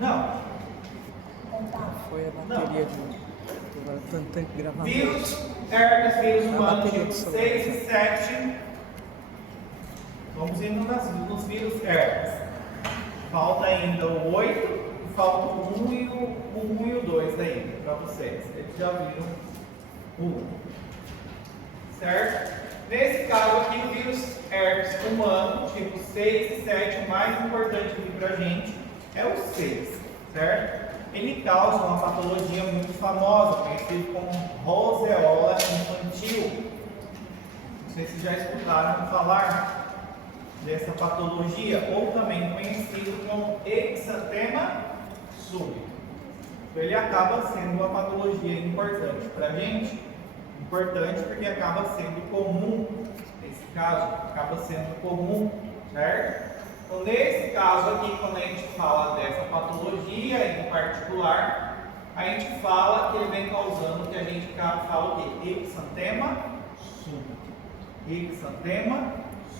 Não. Foi a bateria de... Agora tanto gravando. Vírus herpes, vírus humano bateria tipo do celular. 6 e 7. Vamos indo nos vírus herpes. Falta ainda o 8 e falta o 1 e o 1 e o 2 ainda para vocês. Eles já viram o 1. Certo? Nesse caso aqui, o vírus herpes humano, tipo 6 e 7, o mais importante aqui pra gente é o 6, certo? Ele causa uma patologia muito famosa, conhecida como roseola infantil. Não sei se já escutaram falar dessa patologia, ou também conhecido como exantema súbito. Então, ele acaba sendo uma patologia importante para a gente, importante porque acaba sendo comum, nesse caso, acaba sendo comum, certo? Então, nesse caso aqui, quando a gente fala dessa patologia em particular, a gente fala que ele vem causando o que a gente fala o quê? Exantema súbito. Exantema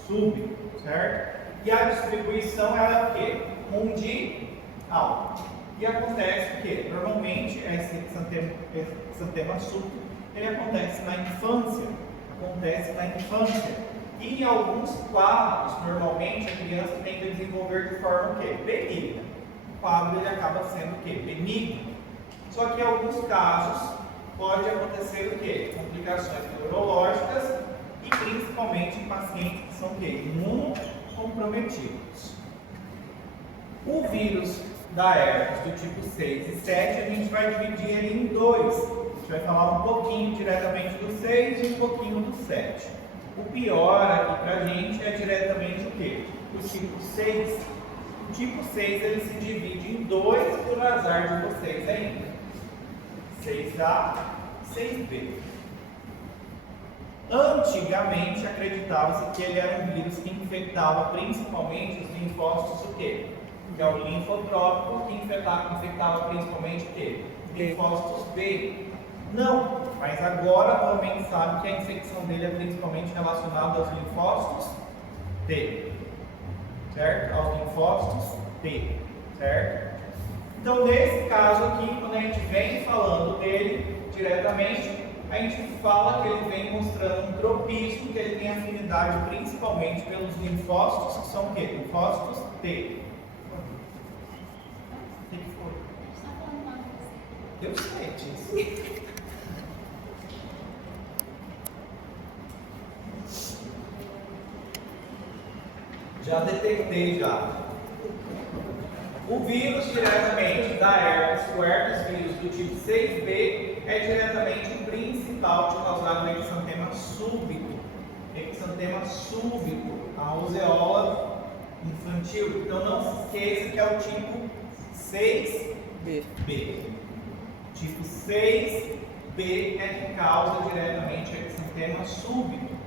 súbito, certo? E a distribuição ela é o quê? Mundial. E acontece o quê? Normalmente, esse exantema súbito, ele acontece na infância. E em alguns quadros, normalmente, a criança tende a desenvolver de forma o quê? Benigna. O quadro ele acaba sendo o quê? Benigno. Só que em alguns casos, pode acontecer o quê? Complicações neurológicas e principalmente em pacientes que são o quê? Imunocomprometidos. O vírus da herpes do tipo 6 e 7, a gente vai dividir ele em dois. A gente vai falar um pouquinho diretamente do 6 e um pouquinho do 7. O pior aqui pra gente é diretamente o quê? O tipo 6. O tipo 6 ele se divide em dois por azar de vocês ainda. 6A, 6B. Antigamente acreditava-se que ele era um vírus que infectava principalmente os linfócitos o quê? Que é o linfotrópico que infectava principalmente o quê? Linfócitos B. Não, mas agora atualmente sabe que a infecção dele é principalmente relacionada aos linfócitos T, certo? Aos linfócitos T, certo? Então, nesse caso aqui, quando a gente vem falando dele diretamente, a gente fala que ele vem mostrando um tropismo, que ele tem afinidade principalmente pelos linfócitos, que são o quê? Linfócitos T. O que foi? Eu sei disso. Já detectei já. O vírus diretamente da herpes, o herpes vírus do tipo 6B, é diretamente o principal de causar o exantema súbito. Exantema súbito, a roseola infantil. Então não se esqueça que é o tipo 6B. Tipo 6B é que causa diretamente o exantema súbito.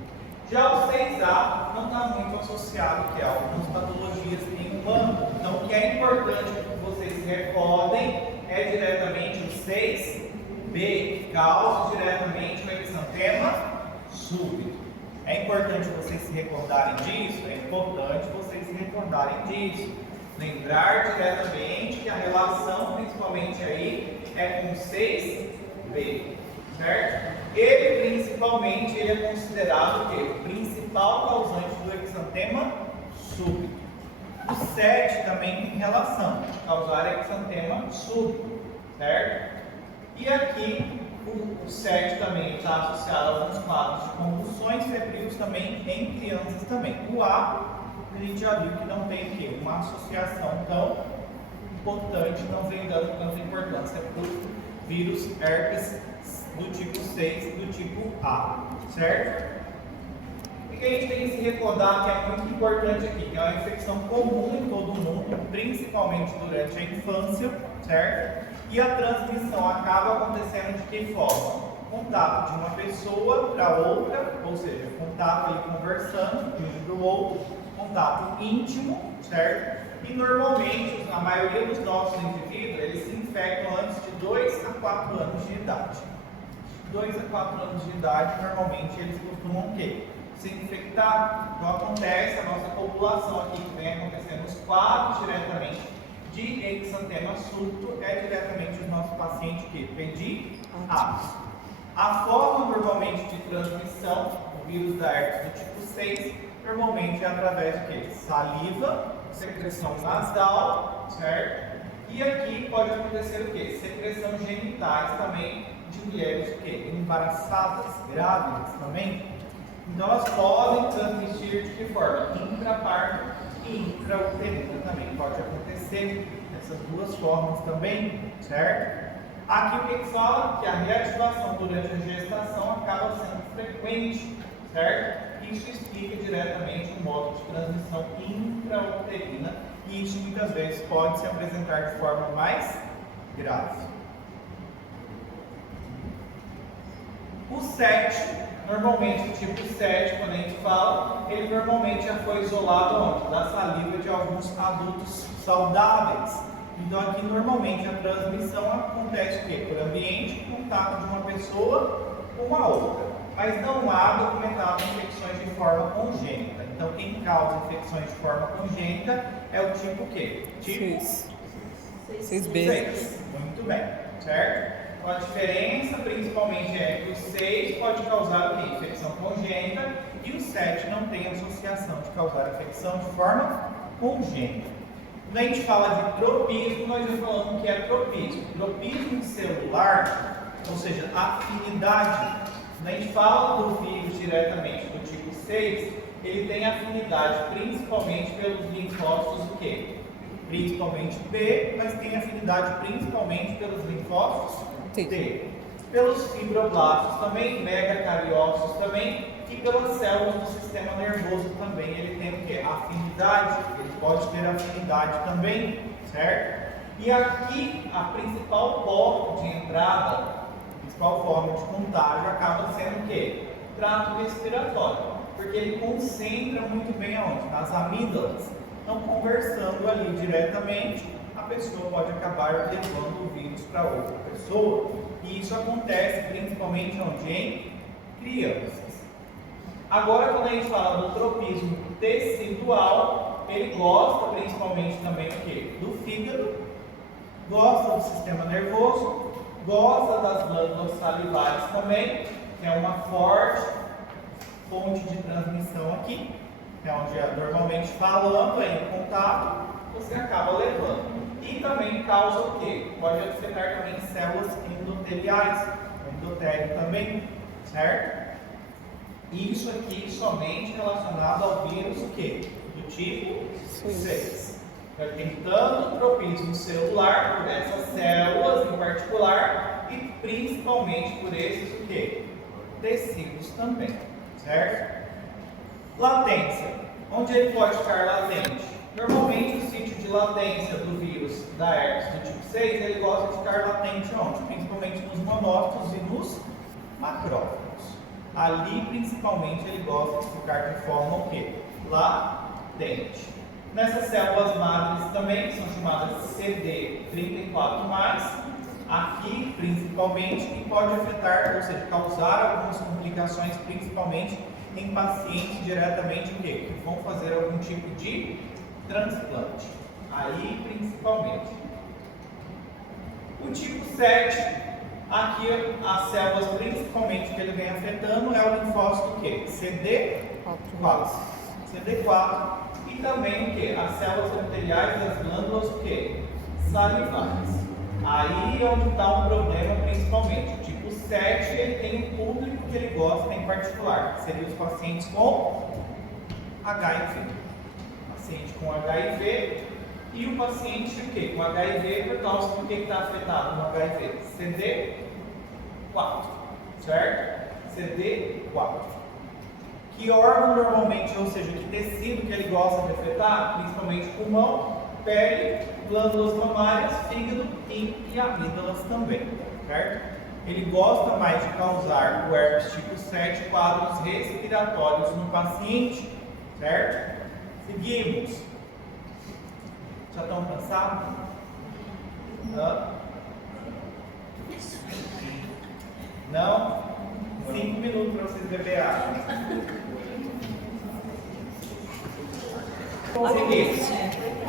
Já o 6A não está muito associado que a algumas patologias em humano. Então, o que é importante que vocês se recordem é diretamente o 6B, que causa diretamente o exantema súbito. É importante vocês se recordarem disso? É importante vocês se recordarem disso. Lembrar diretamente que a relação, principalmente aí, é com 6B, certo? Ele, principalmente, ele é considerado o quê? O principal causante do exantema súbito. O 7 também tem relação, causar exantema súbito, certo? E aqui, o 7 também está associado a alguns quadros de convulsões febrios também em crianças também. O A, a gente já viu que não tem o quê? Uma associação tão importante, não vem dando tanta importância para o vírus herpes do tipo 6 e do tipo A, certo? O que a gente tem que se recordar que é muito importante aqui, que é uma infecção comum em todo mundo, principalmente durante a infância, certo? E a transmissão acaba acontecendo de que forma? Contato de uma pessoa para outra, ou seja, contato ali conversando de um para o outro, contato íntimo, certo? E normalmente, a maioria dos nossos indivíduos, eles se infectam antes de 2 a 4 anos de idade. 2 a 4 anos de idade, normalmente eles costumam o quê? Se infectar. Então acontece a nossa população aqui, que vem acontecendo os quadros diretamente de exantema súbito é diretamente o nosso paciente que pediátrico. A forma normalmente de transmissão do vírus da herpes do tipo 6 normalmente é através de quê? Saliva, secreção nasal, certo? E aqui pode acontecer o quê? Secreção genitais também de mulheres o quê? Embaraçadas, grávidas também. Então elas podem transmitir de que forma? Intraparto e intrauterina também pode acontecer. Essas duas formas também, certo? Aqui o que fala? Que a reativação durante a gestação acaba sendo frequente, certo? Isso explica diretamente o modo de transmissão intrauterina e isso muitas vezes pode se apresentar de forma mais grave. O 7, normalmente o tipo 7, quando a gente fala, ele normalmente já foi isolado onde? Da saliva de alguns adultos saudáveis. Então aqui normalmente a transmissão acontece o quê? Por ambiente, contato de uma pessoa com a outra. Mas não há documentado infecções de forma congênita. Então quem causa infecções de forma congênita é o tipo quê? Tipo 6B. 6. Muito bem, certo? Então, a diferença principalmente é que o 6 pode causar o quê? Infecção congênita e o 7 não tem associação de causar infecção de forma congênita. Quando a gente fala de tropismo, nós já falamos que é tropismo. Tropismo celular, ou seja, afinidade. Quando a gente fala do vírus diretamente do tipo 6, ele tem afinidade principalmente pelos linfócitos o quê? Principalmente B, mas tem afinidade principalmente pelos linfócitos T. Pelos fibroblastos também, megacariócitos também, e pelas células do sistema nervoso também. Ele tem o quê? Afinidade, ele pode ter afinidade também, certo? E aqui a principal porta de entrada, a principal forma de contágio acaba sendo o quê? Trato respiratório, porque ele concentra muito bem aonde? Nas amígdalas. Então, conversando ali diretamente, a pessoa pode acabar levando o vírus para outra pessoa. E isso acontece principalmente onde? Em crianças. Agora, quando a gente fala do tropismo tecidual, ele gosta principalmente também do quê? Do fígado, gosta do sistema nervoso, gosta das glândulas salivares também, que é uma forte fonte de transmissão aqui, que é onde normalmente falando em contato, você acaba levando. E também causa o quê? Pode afetar também células endoteliais, o endotélio também, certo? Isso aqui somente relacionado ao vírus o quê? Do tipo 6. Tem tanto tropismo celular, por essas células em particular, e principalmente por esses o quê? Tecidos também, certo? Latência. Onde ele pode ficar latente? Normalmente o sítio de latência do vírus da herpes do tipo 6, ele gosta de ficar latente onde? Principalmente nos monócitos e nos macrófagos. Ali, principalmente, ele gosta de ficar de forma o quê? Latente. Nessas células madres também, que são chamadas CD34+, aqui, principalmente, e pode afetar, ou seja, causar algumas complicações, principalmente em pacientes diretamente o quê? Que vão fazer algum tipo de transplante. Aí, principalmente. O tipo 7. Aqui as células principalmente que ele vem afetando é o linfócito o quê? CD4. CD4 e também o quê? As células epiteliais das glândulas o quê? Salivares. Aí é onde está o problema principalmente. O tipo 7 ele tem um público que ele gosta em particular, que seria os pacientes com HIV. Paciente com HIV e o paciente o quê? Com HIV por causa do que está afetado no HIV? CD4, certo? CD4. Que órgão normalmente, ou seja, que tecido que ele gosta de afetar? Principalmente pulmão, pele, glândulas mamárias, fígado e amígdalas também, certo? Ele gosta mais de causar o herpes tipo 7 quadros respiratórios no paciente, certo? Seguimos. Já estão cansados? Não? 5 minutos para vocês beber água. Seguimos.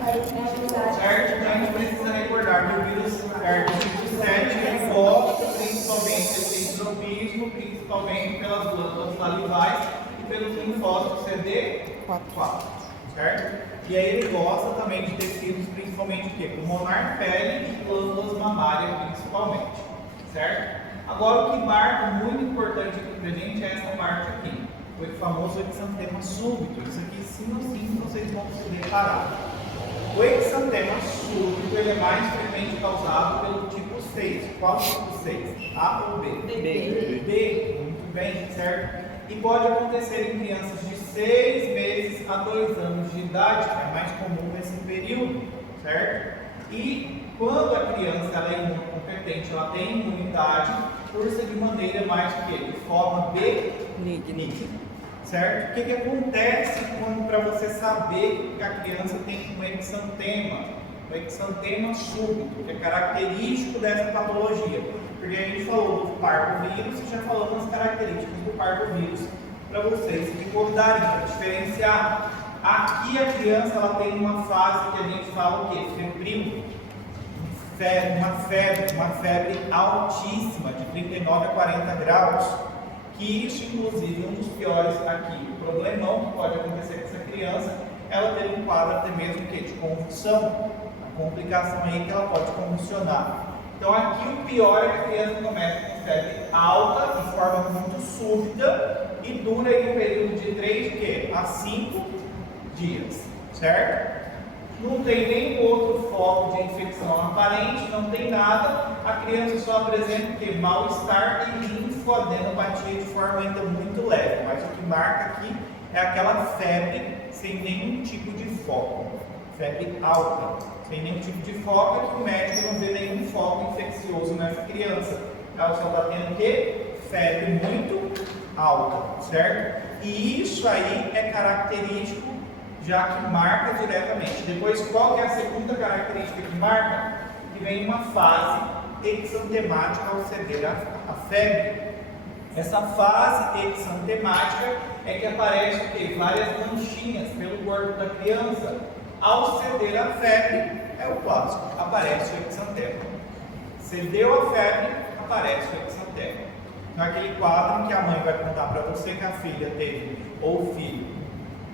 Certo? Então a gente precisa recordar que o vírus tipo 7 ele gosta principalmente desse tropismo, principalmente pelas glândulas salivais e pelos linfócitos CD4, certo? E aí ele gosta também de tecidos, principalmente o quê? Pulmonar, pele e glândulas mamárias principalmente, certo? Agora o que marca muito importante aqui pra gente é essa parte aqui, o famoso exantema súbito. Isso aqui sim ou sim vocês vão se deparar. O exantema súbito ele é mais frequentemente causado pelo tipo 6. Qual tipo 6? A ou B? B. Muito bem, certo? E pode acontecer em crianças de 6 meses a 2 anos de idade, que é mais comum nesse período, certo? E quando a criança ela é imunocompetente, ela tem imunidade, cursa de maneira mais que de forma benigna, certo? O que acontece quando para você saber que a criança tem um exantema? O exantema súbito, que é característico dessa patologia. Porque a gente falou do parvovírus e já falamos das características do parvovírus para vocês recordarem, para diferenciar. Aqui a criança ela tem uma fase que a gente fala o quê? Febril. Uma febre altíssima, de 39 a 40 graus. Que isso, inclusive, um dos piores aqui, o problemão que pode acontecer com essa criança, ela ter um quadro até mesmo de convulsão. A complicação aí é que ela pode convulsionar. Então aqui o pior é que a criança começa com febre alta, de forma muito súbita, e dura aí um período de 3 a 5 dias, certo? Não tem nenhum outro foco de infecção aparente, não tem nada, a criança só apresenta o que? Mal-estar e linfadenopatia de forma ainda muito leve, mas o que marca aqui é aquela febre sem nenhum tipo de foco, febre alta, sem nenhum tipo de foco, é que o médico não vê nenhum foco infeccioso nessa criança, ela só está tendo o que? Febre muito alta, certo? E isso aí é característico, já que marca diretamente. Depois, qual que é a segunda característica que marca? Que vem uma fase exantemática ao ceder a febre. Essa fase exantemática é que aparece o quê? Várias manchinhas pelo corpo da criança. Ao ceder a febre, é o clássico, aparece o exantema. Cedeu a febre, aparece o exantema. Naquele quadro em que a mãe vai contar para você que a filha teve, ou o filho,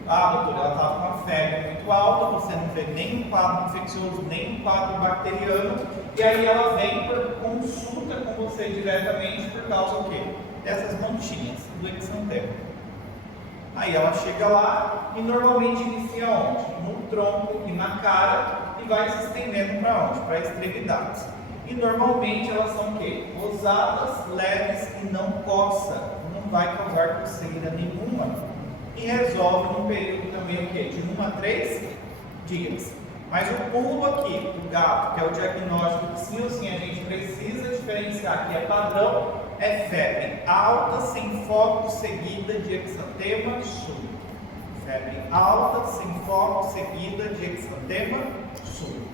doutora, ela estava com uma febre muito alta, você não vê nenhum quadro infeccioso, nenhum quadro bacteriano, e aí ela vem por consulta com você diretamente por causa do quê? Dessas manchinhas do exantema. Aí ela chega lá e normalmente inicia onde? No tronco e na cara e vai se estendendo para onde? Para extremidades. E normalmente elas são o quê? Rosadas, leves e não coça, não vai causar coceira nenhuma. E resolve num período também o quê? De 1 a 3 dias. Mas o pulo aqui do gato, que é o diagnóstico que sim ou sim a gente precisa diferenciar, que é padrão, é febre alta sem foco seguida de exantema súbito. Febre alta sem foco seguida de exantema súbito.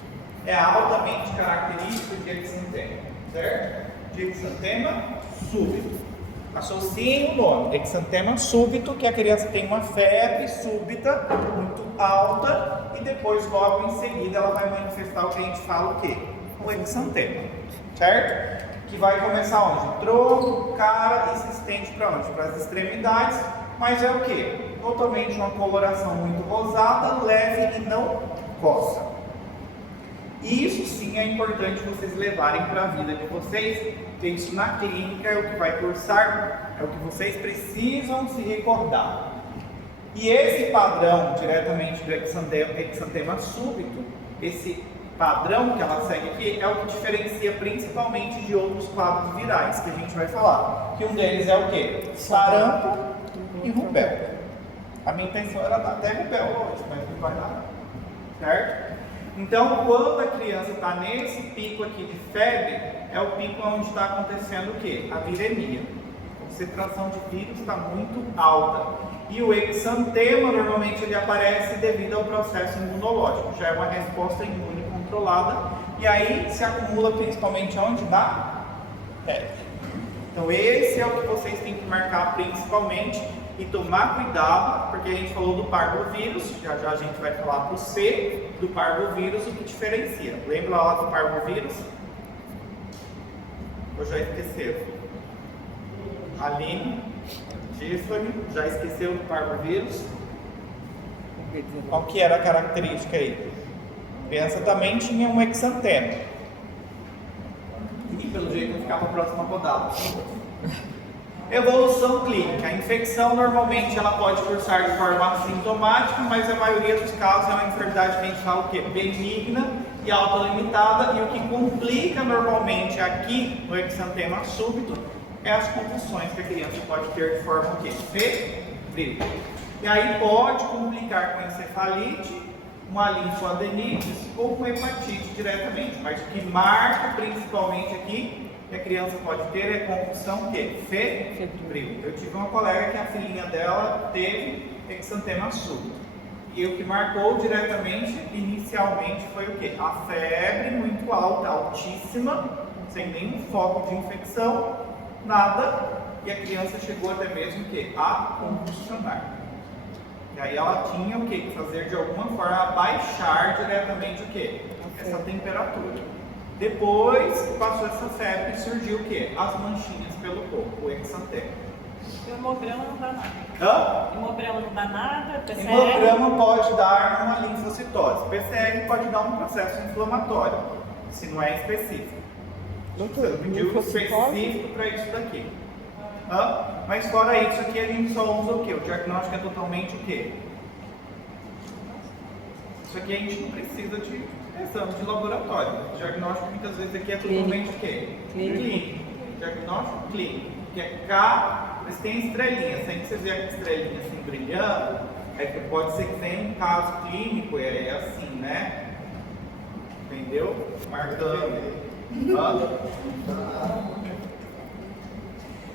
É altamente característico de exantema, certo? De exantema súbito. Associem o nome, exantema súbito, que a criança tem uma febre súbita, muito alta, e depois, logo em seguida, ela vai manifestar o que a gente fala o quê? O exantema, certo? Que vai começar onde? Tronco, cara e se estende para onde? Para as extremidades, mas é o quê? Totalmente uma coloração muito rosada, leve e não coça. Isso sim é importante vocês levarem para a vida de vocês, porque isso na clínica é o que vai cursar, é o que vocês precisam se recordar. E esse padrão diretamente do exantema súbito, esse padrão que ela segue aqui, é o que diferencia principalmente de outros quadros virais que a gente vai falar. Que um deles é o quê? Sarampo e rubéola. A minha intenção era dar até rubéola hoje, mas não vai dar, certo? Então, quando a criança está nesse pico aqui de febre, é o pico onde está acontecendo o quê? A viremia. A concentração de vírus está muito alta. E o exantema, normalmente, ele aparece devido ao processo imunológico. Já é uma resposta imune controlada. E aí, se acumula principalmente onde? Na pele. Então, esse é o que vocês têm que marcar principalmente. E tomar cuidado, porque a gente falou do parvovírus, já já a gente vai falar para o C do parvovírus, o que diferencia. Lembra lá do parvovírus? Ou já esqueceram? Aline, Tiffany, já esqueceu do parvovírus? Qual que era a característica aí? Pensa também tinha um exantema. E pelo jeito vai ficar para a próxima rodada. Evolução clínica. A infecção normalmente ela pode cursar de forma assintomática, mas a maioria dos casos é uma enfermidade que a gente fala o quê? Benigna e autolimitada, e o que complica normalmente aqui no exantema súbito é as convulsões que a criança pode ter de forma o quê? Febril. E aí pode complicar com encefalite, uma linfoadenite ou com hepatite diretamente, mas o que marca principalmente aqui que a criança pode ter é convulsão que febril. Eu tive uma colega que a filhinha dela teve exantema súbito. E o que marcou diretamente, inicialmente, foi o quê? A febre muito alta, altíssima, sem nenhum foco de infecção, nada, e a criança chegou até mesmo o quê? A convulsionar. E aí ela tinha o quê? Que fazer de alguma forma abaixar diretamente o quê? Essa temperatura. Depois passou essa febre e surgiu o quê? As manchinhas pelo corpo, o exantema. E o hemograma não dá nada. Hã? Hemograma não dá nada, PCR... Hemograma pode dar uma linfocitose. PCR pode dar um processo inflamatório, se não é específico. Doutor, Você pediu específico para isso daqui. Hã? Mas fora isso aqui a gente só usa o quê? O diagnóstico é totalmente o quê? Isso aqui a gente não precisa de exame de laboratório. O diagnóstico muitas vezes aqui é totalmente o quê? Clínico. Diagnóstico clínico. Que é K, mas tem estrelinha. Sempre que você vê a estrelinha assim brilhando, é que pode ser que tenha um caso clínico, é assim, né? Entendeu? Marcando.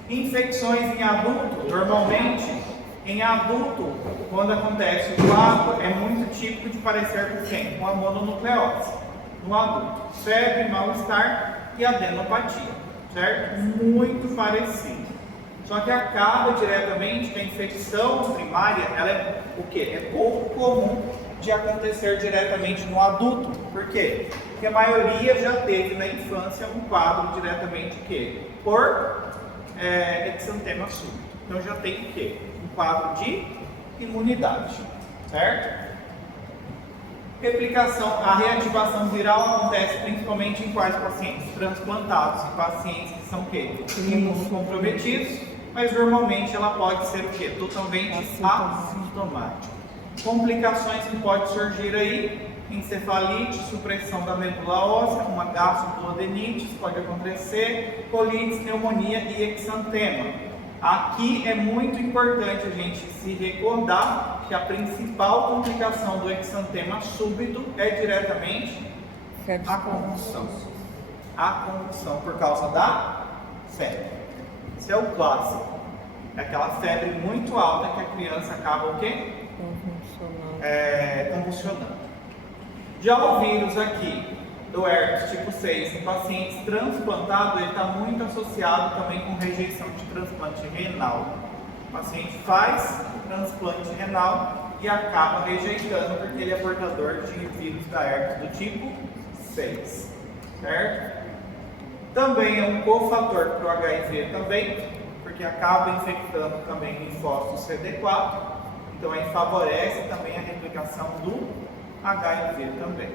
Infecções em adulto, normalmente, em adulto, quando acontece o quadro, é muito típico de parecer com quem? Com a mononucleose. No adulto, febre, mal-estar e adenopatia, certo? Muito parecido. Só que acaba diretamente que a infecção primária, ela é o quê? É pouco comum de acontecer diretamente no adulto. Por quê? Porque a maioria já teve na infância um quadro diretamente o quê? Por exantema súbito. Então já tem o quê? Um quadro de imunidade, certo? Replicação, a reativação viral acontece principalmente em quais pacientes? Transplantados, em pacientes que são o quê? Imunocomprometidos, mas normalmente ela pode ser o quê? Totalmente assintomática. Complicações que podem surgir aí, encefalite, supressão da medula óssea, uma gastroduodenite, pode acontecer, colites, pneumonia e exantema. Aqui é muito importante a gente se recordar que a principal complicação do exantema súbito é diretamente a convulsão. A convulsão por causa da febre. Esse é o clássico. É aquela febre muito alta que a criança acaba o quê? Convulsionando. Já o vírus aqui do herpes tipo 6 em pacientes transplantados, ele está muito associado também com rejeição de transplante renal. O paciente faz transplante renal e acaba rejeitando porque ele é portador de vírus da herpes do tipo 6, certo? Também é um cofator para o HIV também, porque acaba infectando também o linfócito CD4, então aí favorece também a replicação do HIV também,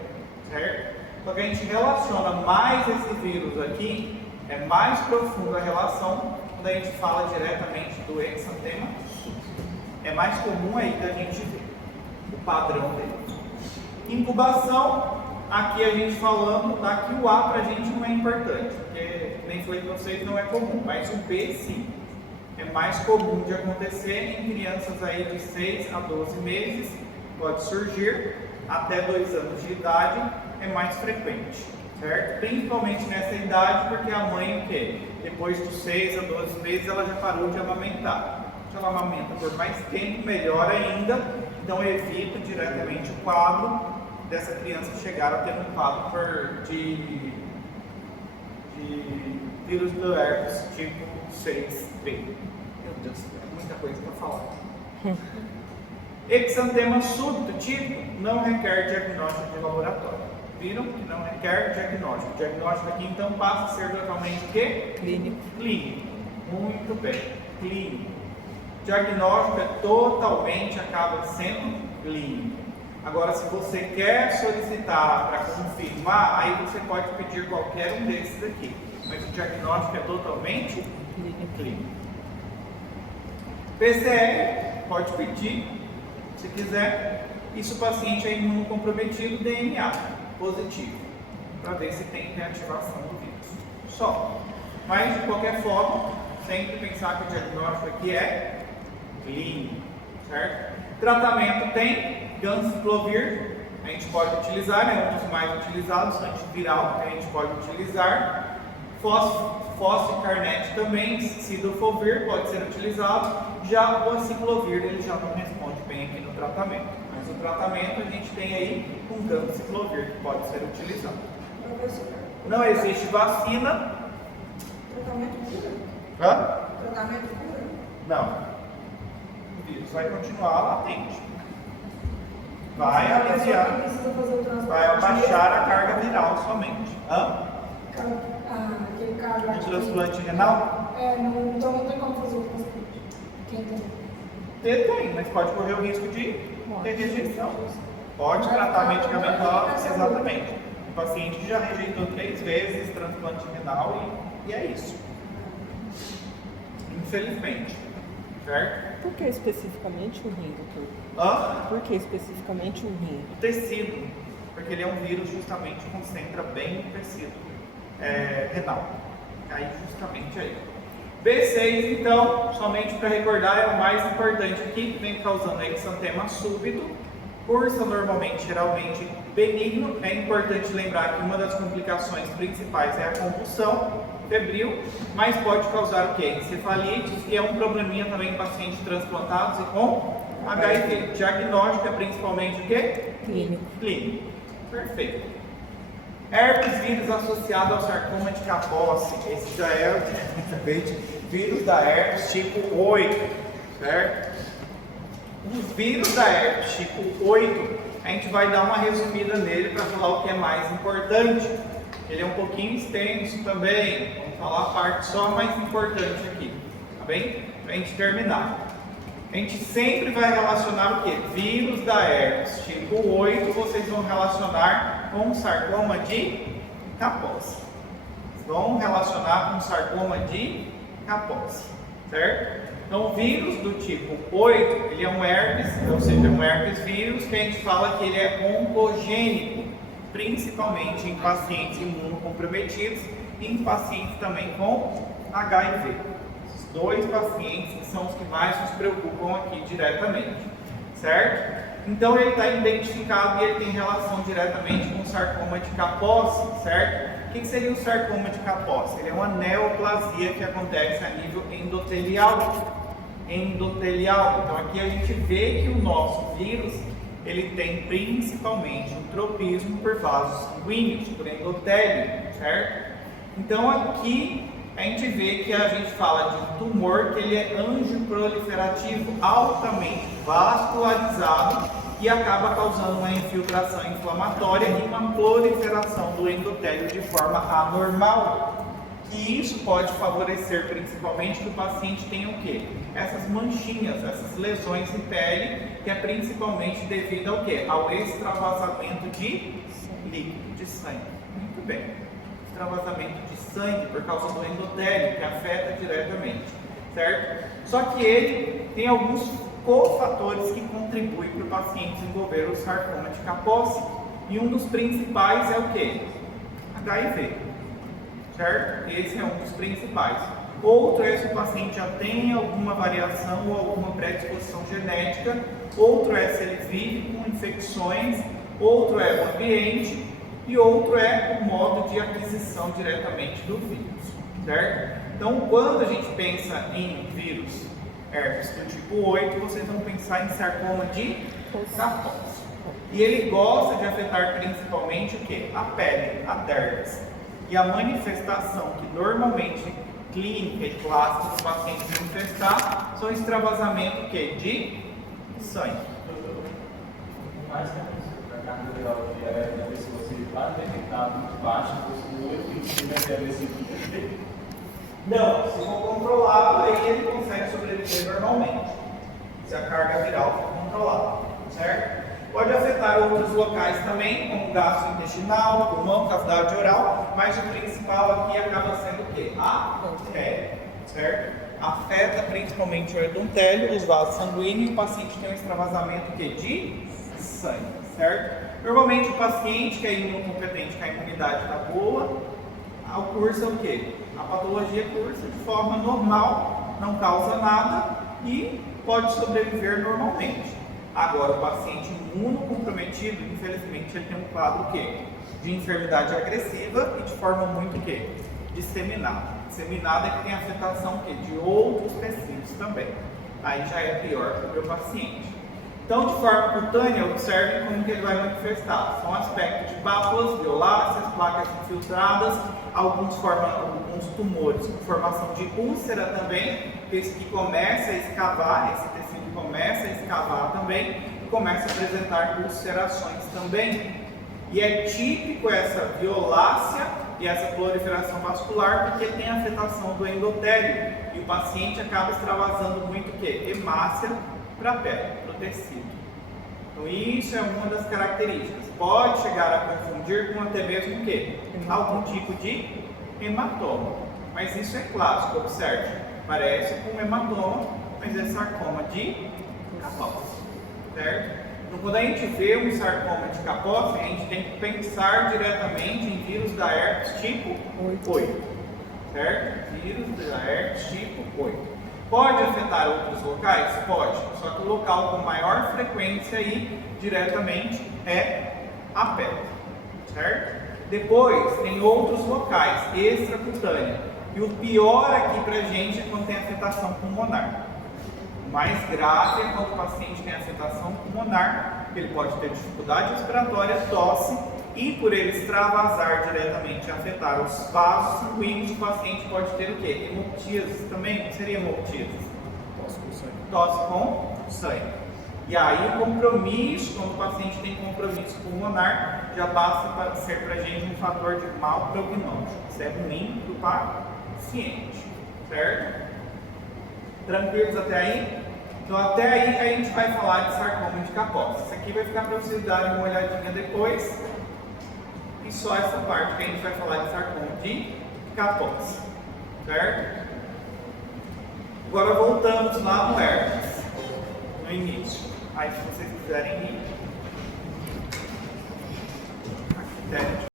certo? Só que a gente relaciona mais esse vírus aqui, é mais profunda a relação quando a gente fala diretamente do exantema súbito. É mais comum aí da gente ver o padrão dele. Incubação, aqui a gente falando, aqui o A pra gente não é importante, porque nem falei para vocês, não é comum, mas o B sim. É mais comum de acontecer em crianças aí de 6 a 12 meses, pode surgir, até 2 anos de idade é mais frequente, certo? Principalmente nessa idade, porque a mãe, o quê? Depois dos 6 a 12 meses, ela já parou de amamentar. Se ela amamenta por mais tempo, melhor ainda, então evita diretamente o quadro dessa criança chegar a ter um quadro de vírus do herpes tipo 6B. Meu Deus, é muita coisa para falar. Exantema súbito típico não requer diagnóstico de laboratório. Viram que não requer diagnóstico. O diagnóstico aqui então passa a ser totalmente o quê? Clínico. Clínico. Muito bem. Clínico. Diagnóstico é totalmente, acaba sendo clínico. Agora, se você quer solicitar para confirmar, aí você pode pedir qualquer um desses aqui. Mas o diagnóstico é totalmente clínico. PCR, pode pedir, se quiser. E se o paciente é imunocomprometido, DNA positivo, para ver se tem reativação do vírus. Só. Mas, de qualquer forma, sempre pensar que o diagnóstico aqui é clínico, certo? Tratamento tem Ganciclovir, a gente pode utilizar, é um dos mais utilizados, antiviral, que a gente pode utilizar. Fosficarnet também, Cidofovir pode ser utilizado. Já o aciclovir, ele já não responde bem aqui no tratamento. Mas o tratamento a gente tem aí com Ganciclovir, que pode ser utilizado. Não existe vacina. Tratamento cura? Hã? Tratamento cura? Não. O vírus vai continuar latente. Vai aliviar, Precisa fazer o transplante. vai abaixar a carga viral somente. Hã? Aquele cara lá O que- transplante renal? Então não tem como fazer o transplante. Quem tem? Tem, mas pode correr o risco de ter rejeição. Pode tratar medicamentoso, exatamente. O paciente que já rejeitou 3 vezes transplante renal e é isso. Infelizmente. Certo? Por que especificamente o rim, doutor? Hã? Por que especificamente o rim? O tecido, porque ele é um vírus justamente que concentra bem no tecido renal. Aí justamente aí. B6, então, somente para recordar, é o mais importante aqui, que vem causando exantema súbito. Cursa normalmente, geralmente benigno. É importante lembrar que uma das complicações principais é a convulsão febril, mas pode causar o quê? Encefalite, e é um probleminha também em pacientes transplantados e com HIV. Diagnóstico é principalmente o quê? Clínico. Clínico. Perfeito. Herpes vírus associado ao sarcoma de Kaposi. Esse já é o vírus da herpes tipo 8, certo? Os vírus da herpes tipo 8, a gente vai dar uma resumida nele para falar o que é mais importante. Ele é um pouquinho extenso também, vamos falar a parte só mais importante aqui, tá bem? Para a gente terminar. A gente sempre vai relacionar o quê? Vírus da herpes tipo 8, vocês vão relacionar com sarcoma de Kaposi. Vão relacionar com sarcoma de Kaposi, certo? Então, o vírus do tipo 8, ele é um herpes, ou seja, um herpes vírus que a gente fala que ele é oncogênico, principalmente em pacientes imunocomprometidos e em pacientes também com HIV. Esses 2 pacientes que são os que mais nos preocupam aqui diretamente, certo? Então ele está identificado e ele tem relação diretamente com o sarcoma de Kaposi, certo? O que seria o sarcoma de Kaposi? Ele é uma neoplasia que acontece a nível endotelial. Então aqui a gente vê que o nosso vírus ele tem principalmente um tropismo por vasos sanguíneos, por endotélio, certo? Então aqui a gente vê que a gente fala de um tumor que ele é angioproliferativo, altamente vascularizado e acaba causando uma infiltração inflamatória e uma proliferação do endotélio de forma anormal. E isso pode favorecer principalmente que o paciente tenha o quê? Essas manchinhas, essas lesões em pele, que é principalmente devido ao quê? Ao extravasamento de líquido, de sangue. Muito bem. Extravasamento de sangue por causa do endotélio, que afeta diretamente, certo? Só que ele tem alguns cofatores que contribuem para o paciente desenvolver o sarcoma de Kaposi. E um dos principais é o quê? HIV, certo? Esse é um dos principais. Outro é se o paciente já tem alguma variação ou alguma predisposição genética. Outro é se ele vive com infecções. Outro é o ambiente. E outro é o modo de aquisição diretamente do vírus, certo? Então, quando a gente pensa em vírus herpes do tipo 8, vocês vão pensar em sarcoma de Kaposi. E ele gosta de afetar principalmente o quê? A pele, a dermis. E a manifestação que normalmente clínica e clássica do paciente manifestar são extravasamento o quê? De sangue. Mais que a carga viral da pessoa se está detectada muito baixa, o 8 deve haver esse. Não, se for controlado, aí ele consegue sobreviver normalmente. Se a carga viral for controlada, certo? Pode afetar outros locais também, como gastrointestinal, pulmão, cavidade oral, mas o principal aqui acaba sendo o quê? A pele, certo? Afeta principalmente o endotélio, os vasos sanguíneos, e o paciente tem um extravasamento o quê? De sangue, certo? Normalmente o paciente que é imunocompetente, que a imunidade está boa, cursa o quê? A patologia cursa de forma normal, não causa nada e pode sobreviver normalmente. Agora, o paciente imunocomprometido, infelizmente, ele tem um quadro o quê? De enfermidade agressiva e de forma muito o quê? Disseminada. Disseminada é que tem afetação o quê? De outros tecidos também. Aí já é pior para o meu paciente. Então, de forma cutânea, observem como que ele vai manifestar. São aspectos de pápulas, violáceas, placas infiltradas, alguns tumores com formação de úlcera também, esse que começa a escavar, esse tecido começa a escavar também e começa a apresentar ulcerações também. E é típico essa violácea e essa proliferação vascular porque tem afetação do endotélio e o paciente acaba extravasando muito o quê? Hemácia para a pele, para o tecido. Então isso é uma das características. Pode chegar a confundir com até mesmo o quê? Algum tipo de hematoma. Mas isso é clássico, observe. Parece com um hematoma, mas é sarcoma de Kaposi, certo? Então quando a gente vê um sarcoma de Kaposi, a gente tem que pensar diretamente em vírus da herpes tipo 8, certo? Vírus da herpes tipo 8. Pode afetar outros locais? Pode, só que o local com maior frequência aí, diretamente, é a pele, certo? Depois, tem outros locais, extracutânea. E o pior aqui pra gente é quando tem afetação pulmonar. O mais grave é quando o paciente tem afetação pulmonar, ele pode ter dificuldade respiratória, tosse, e por ele extravasar diretamente e afetar os vasos sanguíneos, o paciente pode ter o quê? Hemoptise também? O que seria hemoptise? Tosse com sangue. E aí o compromisso, quando o paciente tem compromisso pulmonar, já passa a ser para a gente um fator de mau prognóstico. Isso é ruim para o paciente, certo? Tranquilos até aí? Então até aí a gente vai falar de sarcoma de Kaposi. Isso aqui vai ficar para vocês darem uma olhadinha depois. E só essa parte que a gente vai falar de sarcoma de Kaposi, certo? Agora voltamos lá no herpes, no início. Aí se vocês quiserem ir,